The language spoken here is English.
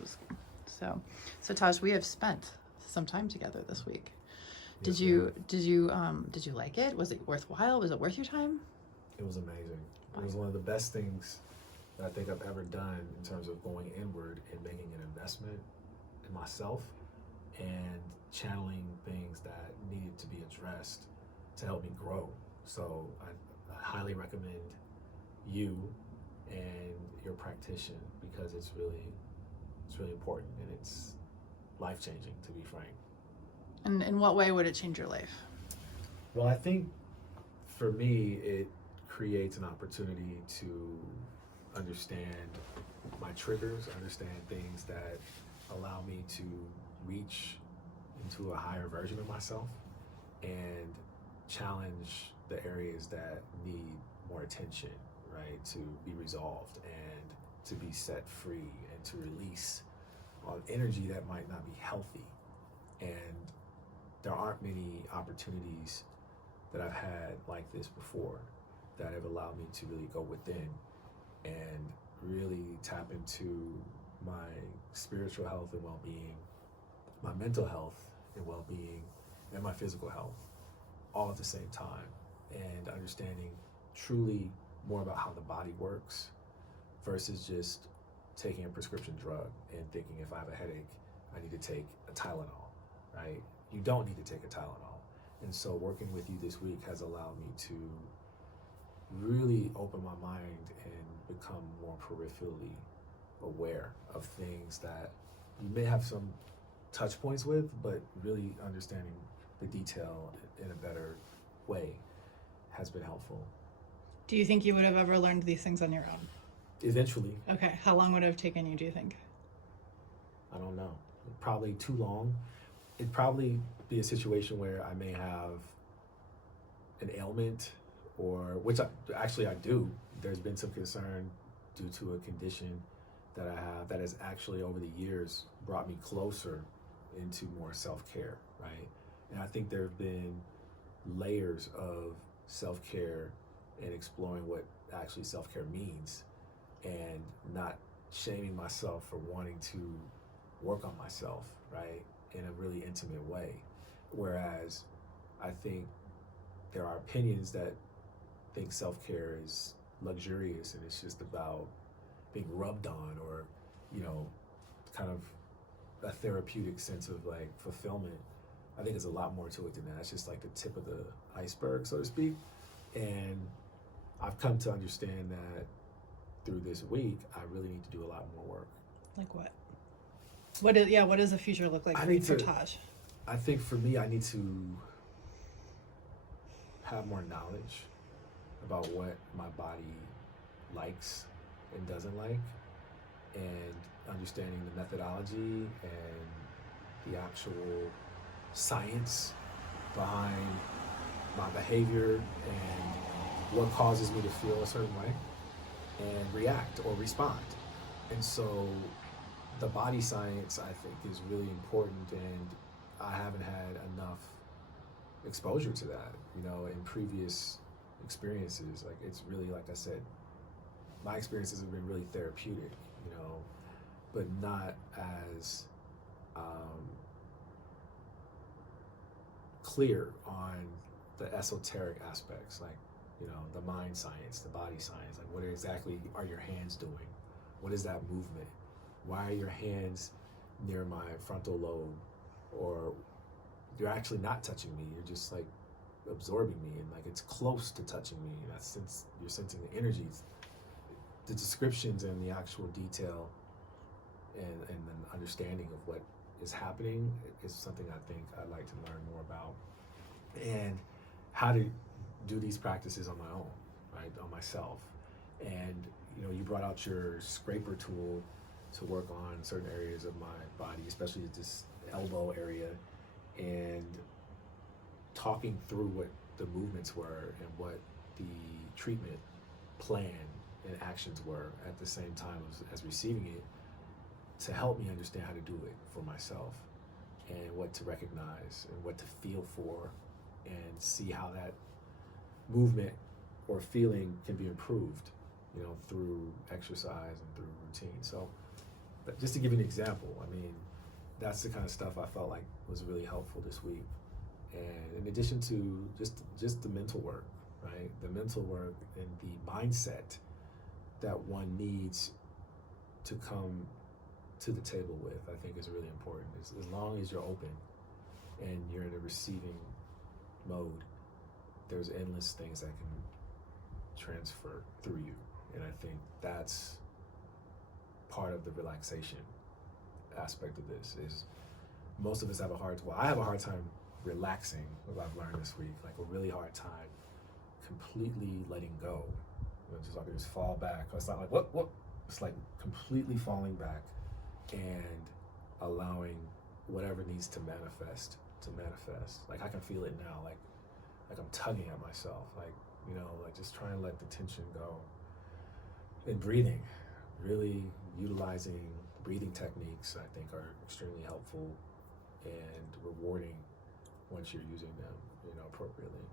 was so Taj, we have spent some time together this week. Yes, Did you like it? Was it worthwhile? Was it worth your time? it was amazing. It was one of the best things that I think I've ever done in terms of going inward and making an investment in myself and channeling things that needed to be addressed to help me grow. So I highly recommend you and your practitioner because it's really important and it's life changing, to be frank. And in what way would it change your life? Well, I think for me, it creates an opportunity to understand my triggers, understand things that allow me to reach into a higher version of myself and challenge the areas that need more attention, right? To be resolved and to be set free and to release energy that might not be healthy. And there aren't many opportunities that I've had like this before that have allowed me to really go within and really tap into my spiritual health and well-being, my mental health and well-being, and my physical health all at the same time, and understanding truly more about how the body works versus just taking a prescription drug and thinking if I have a headache, I need to take a Tylenol, right? You don't need to take a Tylenol. And so working with you this week has allowed me to really open my mind and become more peripherally aware of things that you may have some touch points with, but really understanding the detail in a better way has been helpful. Do you think you would have ever learned these things on your own? Eventually. Okay. How long would it have taken you, do you think? I don't know. Probably too long. It'd probably be a situation where I may have an ailment or, which I do. There's been some concern due to a condition that I have that has actually over the years brought me closer into more self-care, right? And I think there have been layers of self-care and exploring what actually self-care means and not shaming myself for wanting to work on myself, right? In a really intimate way. Whereas I think there are opinions that think self-care is luxurious and it's just about being rubbed on or, kind of a therapeutic sense of like fulfillment. I think there's a lot more to it than that. It's just like the tip of the iceberg, so to speak. And I've come to understand that through this week, I really need to do a lot more work. Like what? What does the future look like for Taj? I think for me, I need to have more knowledge about what my body likes and doesn't like, and understanding the methodology and the actual science behind my behavior and what causes me to feel a certain way and react or respond. And so the body science, I think, is really important, and I haven't had enough exposure to that, in previous experiences. Like, it's really, like I said, my experiences have been really therapeutic, but not as clear on the esoteric aspects, like, the mind science, the body science, like what exactly are your hands doing? What is that movement? Why are your hands near my frontal lobe? Or you're actually not touching me, you're just like absorbing me, and like it's close to touching me. And since you're sensing the energies, the descriptions and the actual detail and the understanding of what is happening is something I think I'd like to learn more about. And how to do these practices on my own, right, on myself. And you brought out your scraper tool to work on certain areas of my body, especially this elbow area, and talking through what the movements were and what the treatment plan and actions were at the same time as receiving it, to help me understand how to do it for myself and what to recognize and what to feel for and see how that movement or feeling can be improved, through exercise and through routine. So But just to give you an example, I mean, that's the kind of stuff I felt like was really helpful this week. And in addition to just the mental work, right? The mental work and the mindset that one needs to come to the table with, I think is really important. As long as you're open and you're in a receiving mode, there's endless things that can transfer through you. And I think that's part of the relaxation aspect of this. Is most of us have I have a hard time relaxing, what I've learned this week, like a really hard time completely letting go. Just like I just fall back. It's not like what? It's like completely falling back and allowing whatever needs to manifest. Like I can feel it now, like I'm tugging at myself, like, you know, like just trying to let the tension go. And breathing, really utilizing breathing techniques, I think, are extremely helpful and rewarding once you're using them, you know, appropriately.